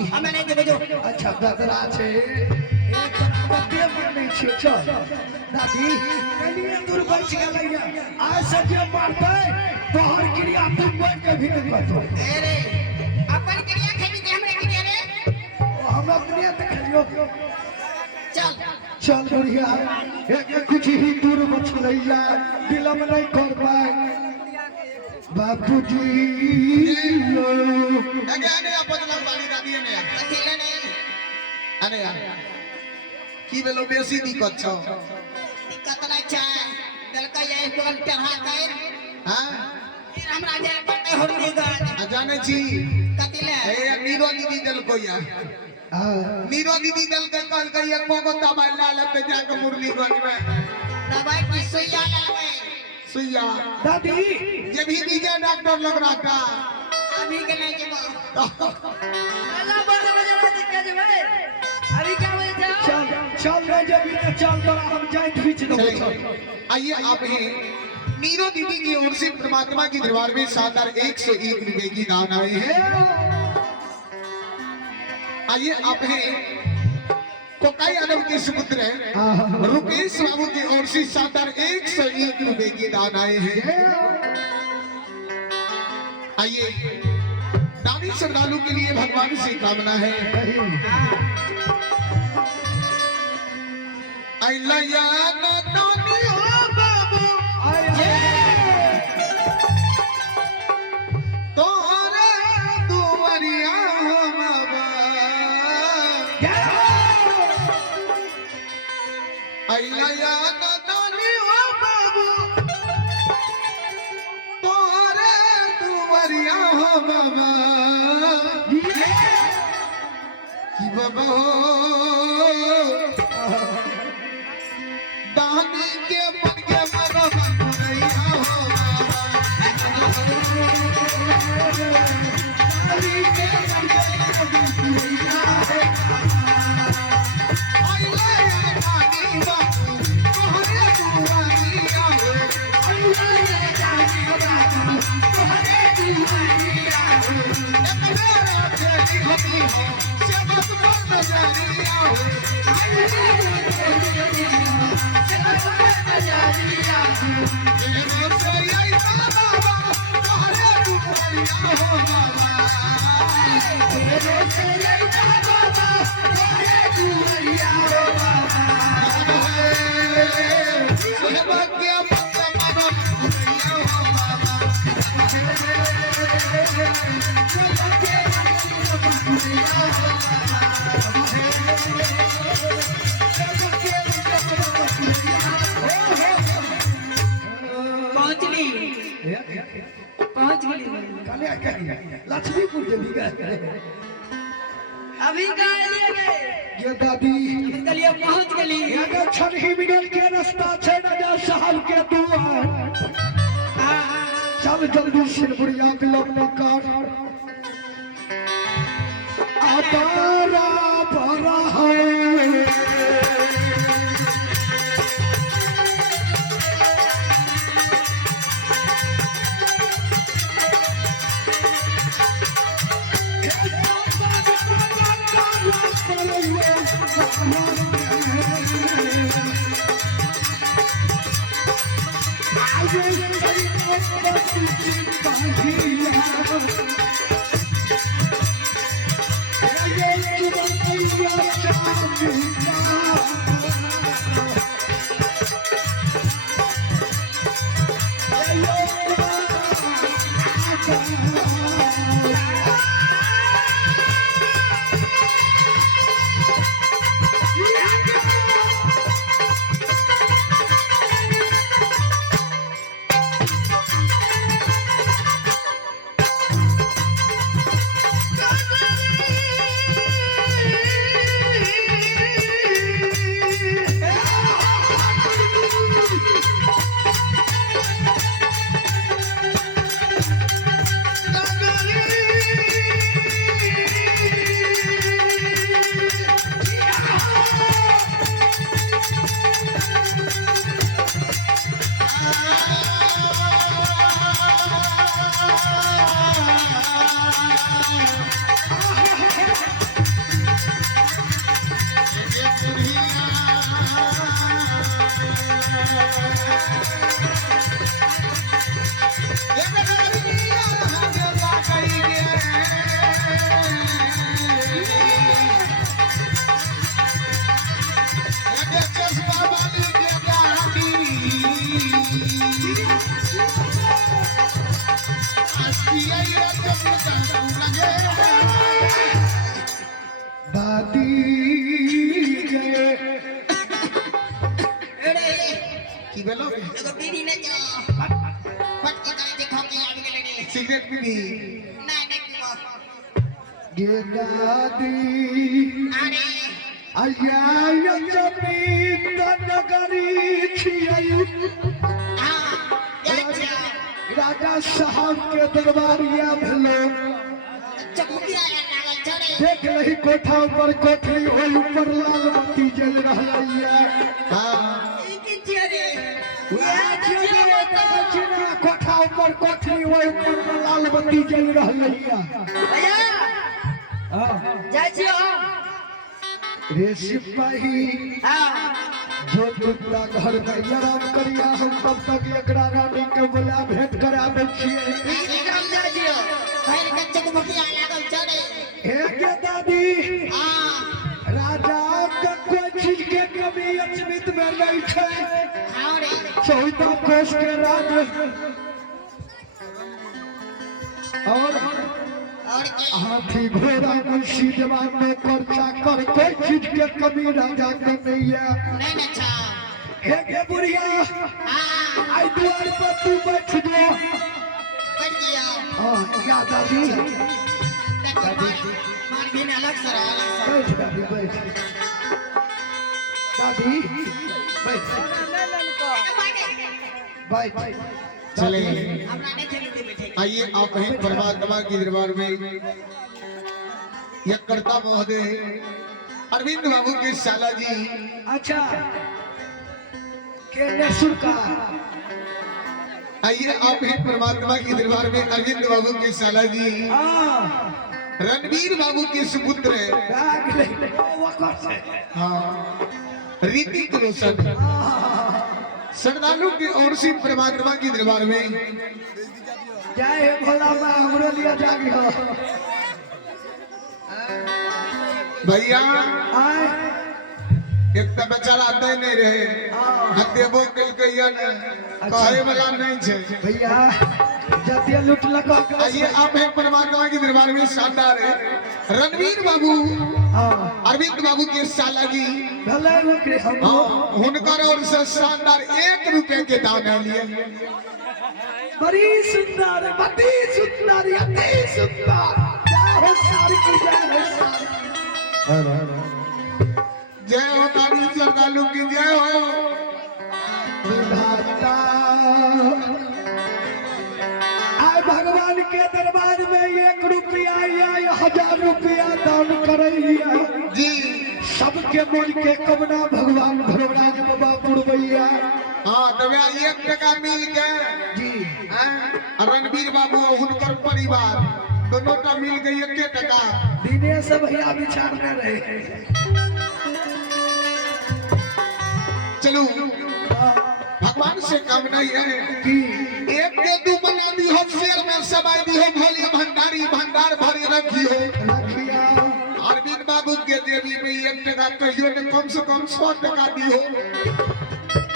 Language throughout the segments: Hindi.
अच्छा गदरा छे एक बत्ते बने छे चल दादी कलिए दूर बच गेलैया आज से जे मारतै तोहर क्रिया तू बन के भी नहीं करतो अरे अपन क्रिया खेबी के हमरे क्रिया रे हम अपने त खेलियो चल चल बढ़िया एक कुछ ही दूर बच गेलैया विलंब नहीं कर पाए बापूजी आने बदलाव वाली दादी ने अकेले नहीं आने की बेलो बेसी दिक्कत छ दिक्कत नहीं छै दलका ये कोल चढ़ा कर हां हमरा जे पड़ते होली गाज जाने छी कतिले ए नीरो दीदी दल को या नीरो दीदी दल के कल के एक को दवाई ला ले पे जाके मुरली गंज में दवाई की सुइया लगावे सुइया दादी ये भी दीजिए डॉक्टर लग रहा था अभी के नहीं जेबो अल्लाह बड़ा बड़ा दिक्कत है भाई अभी क्या बोले थे चल चल रे जब ये चल तोरा हम जाइत खींच दो आइए आप हैं नीरो दीदी की ओर से परमात्मा की दरबार में शानदार 101 रुपए की दान आए हैं आइए आप हैं कोकाई अनब के सुपुत्र रुपेश बाबू की ओर से शानदार 101 रुपए की दान आए हैं आइए दानी श्रद्धालु के लिए भगवान से कामना है तोरे दुआरिया हो बाबा अइया दानी हो बाबू तोरे दुआरिया हो बाबा की बाबा हो दानी के मन के मरो बनैया हो बाबा दानी के मन के मरो बनैया हो अइया दानी बाबू तोहरे दुआरिया हो अइया दानी बाबू तोहरे दुआरिया हो एक बेरा तेरी होती हो से बस नजरिया हो अइया पहुंच गई लक्ष्मीपुर चली गए अभी कहाँ गए ये दादी चलिए पहुंच गई अगर 6 मिनट के रास्ता छे नजर शहर के दुआर चल जल्दी सिरबुरिया बिलम न कर आतारा बड़ा है दादी के अरे की बोलो एगो बीड़ी ले जाओ फट के करे देखो के आगे गेले रे सिगरेट भी नहीं नहीं पीबो गे दादी अरे आया जमीन नगरी छियै हां जाय छ राजा साहब के दरबारिया भेलो चकुकिया लागल चढ़े देख रही कोठा ऊपर कोठरी ओहि ऊपर लाल बत्ती जल रहलैया हां ई की छिए रे कोठा ऊपर कोठरी ओहि ऊपर लाल बत्ती जल रहलैया भैया जाइ छियो रे सिपाही हां जो टुकड़ा घर में आराम करिया हम तब तक एकरा रानी के बोला भेंट करा दै छियै एकदम जाइ छियो भैर के चकुकिया लागल चढ़े हे के दादी हां राजा के कोई चीज के कमी अचमित में नहीं छै हां रे 14 कोष के राज और के हाथी घोड़ा मुंशी जवान में कर चाकर कोई चीज के कमी राजा के नहीं है नहीं न छा हे के बुढ़िया हां आई द्वार पर तू बैठ जो कर दिया हां या दादी देखो मार भी न अलग सर बैठ दादी बैठ दादी बैठ बैठ चले अपना नहीं खेलते बैठे आइए आप हैं परमात्मा के दरबार में यह कर्ता महोदय अरविंद बाबू के साला जी अच्छा के नसुर का आइए आप हैं परमात्मा के दरबार में अरविंद बाबू के साला जी हां रणवीर बाबू के सुपुत्र भाग ले वकर से हाँ ऋतिक रोशन श्रद्धालु की ओर से परमात्मा के दरबार में जय हे भोला माँ हमरो लिया जागी हो भैया आए एक तो बेचारा दे नहीं रहे देवो कल कहियन कहे वाला नहीं छे भैया जतिया लूट लगा आइए आप हैं परमात्मा के दरबार में शानदार है रणवीर बाबू हां अरविंद बाबू के साला जी भले रुके हम हुनकर ओर से शानदार 1 रुपए के दान लिए बड़ी सुंदर अति सुंदर जाओ सार की जय हो काली श्रद्धालु की जय हो विधाता आय भगवान के दरबार में 1 रुपया या 1000 रुपया दान करैया जी सबके मन के कबना भगवान भरवराज बाबा पुरवैया हाँ दबा 1 टका मिल के जी रणवीर बाबू और हुनकर परिवार दोनों का मिल गई 1 टका दिनेश भैया विचार में रहे चलो भगवान से कामना है कि 1 के 2 बना दी हो शेर में सबाई दी हो भोली भंडारी भंडार भरी रखी हो रखिया अरविंद बाबू के देवी में 1 टका कहियो ने कम से कम 100 टका दी हो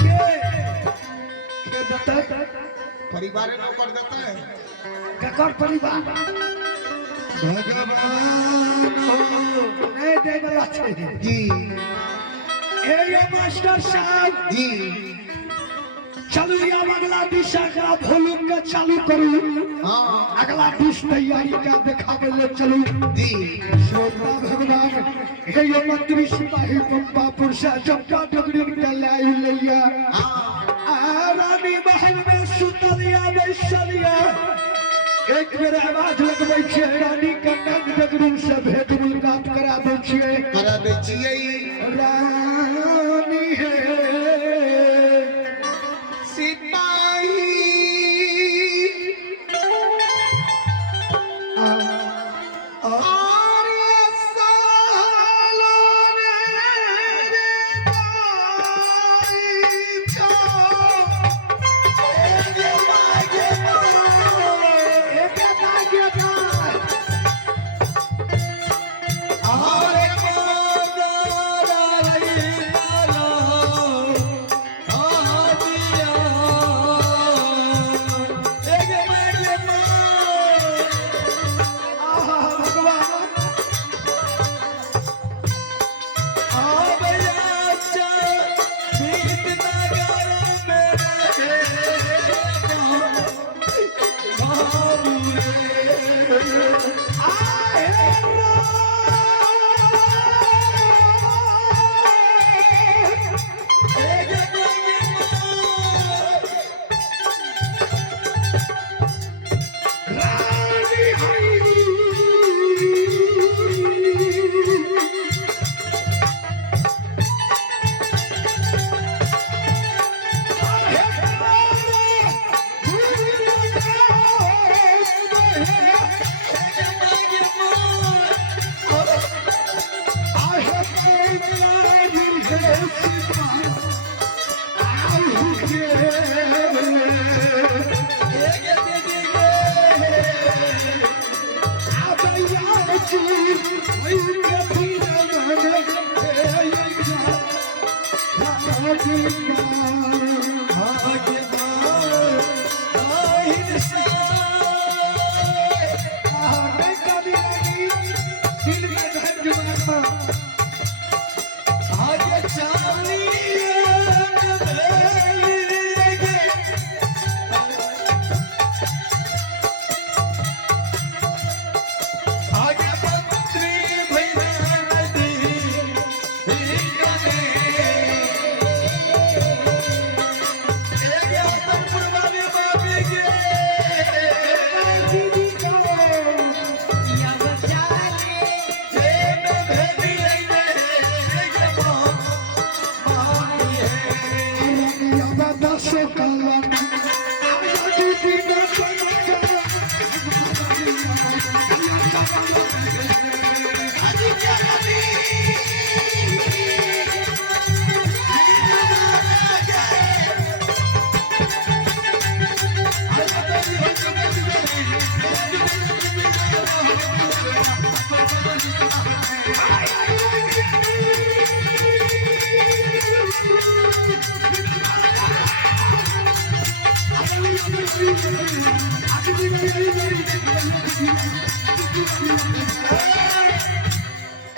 के देता परिवार ने कर देता है ककर परिवार भगवान नहीं दे वाला छे जी ए ये मास्टर साहब जी चलू या अगला दिशा का वॉल्यूम का चालू करू हाँ अगला डिश तैयारी का दिखावे ले चलू जी श्रोता भगवान हे यो मंत्री सिपाही पंपापुर से जबका डगरी के लाई लैया हाँ आ रानी महल में सुतलिया बैसलिया एक बेर आवाज लगबै छै रानी के नंद डगरी से भेंट मुलाकात करा दै छियै करा दे छियै रानी हे सिपाही आर्य सालों ने रे गाई छो ए मागे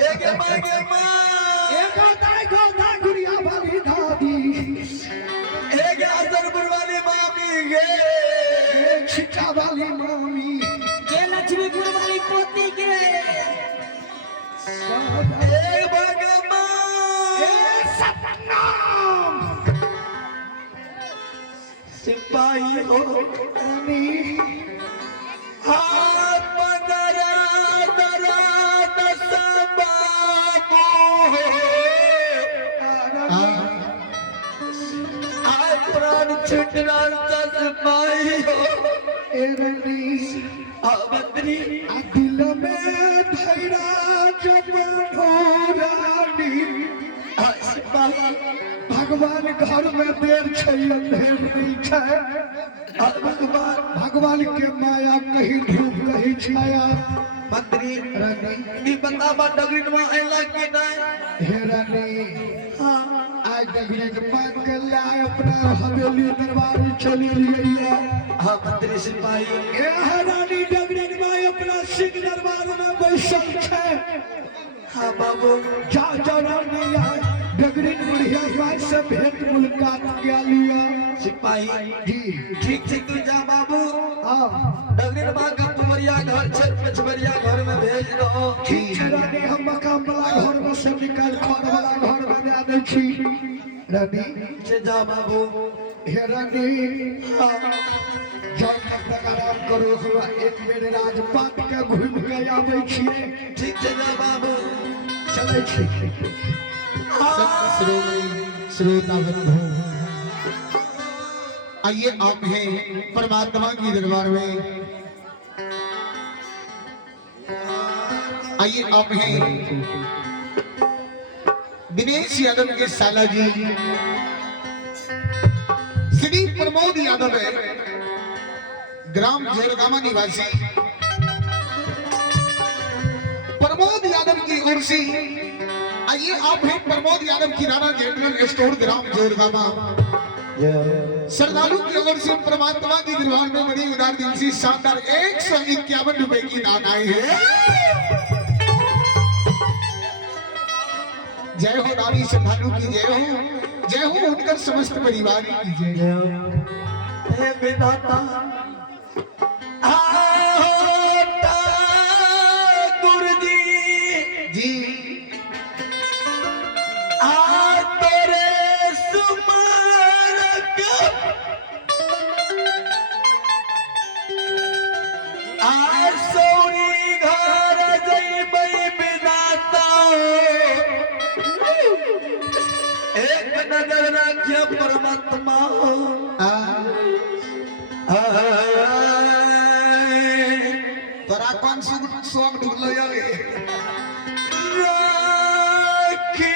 एक दाई गुड़िया वाली दादी एक छिटा वाली मामी ये लक्ष्मीपुर वाली पोती के सतनाम सिपाही हो रानी हाथ मदरा दरा दसबाबू हाथ प्राण छुटना सिपाही हो ए रानी अवतरी दिल में धैरा जब रानी सिपाही भगवान घर में देर छै अंधेर नहीं छै भगवान के माया कहीं धूप कहीं छाया मंत्री रानी की बतावा डगरिन में आइला कि नहीं हे रानी आज डगरी के बात कर ला अपना हवेली दरबार चली लिया हाँ मंत्री सिपाही ए रानी डगरी में अपना सिख दरबार में बैसल छै हाँ बाबू जा रानी डगरी बुढ़िया भाई से भेंट मुलाकात किया लिया सिपाही जी ठीक ठीक तू जा बाबू हाँ डगरिन माँ का पुमरिया घर छे पचमरिया घर में भेज दो ठीक है रानी हम मकाम वाला घर में से निकाल खर वाला घर में दे दै छी रानी से जा बाबू हे रानी जान तक आराम करो हुआ एक बेर राजपाट के घूम के आबै छियै ठीक से जा बाबू चलै छी श्रोता बंधु आइए आप हैं परमात्मा की दरबार में आइए आप हैं दिनेश यादव के साला जी श्री प्रमोद यादव है ग्राम जोरगामा निवासी प्रमोद यादव की ओर से आइए आप हैं प्रमोद यादव किराना जनरल स्टोर ग्राम जोरगामा श्रद्धालु की ओर से परमात्मा की दरबार में बड़ी उदार दिल से शानदार 151 रुपए की दान आई है। जय हो रानी श्रद्धालु की जय हो उनकर समस्त परिवार की जय हो। हे विधाता गुरुजी जी परमात्मा तोरा कौन सॉन्ग ढूंढलो यारे राखी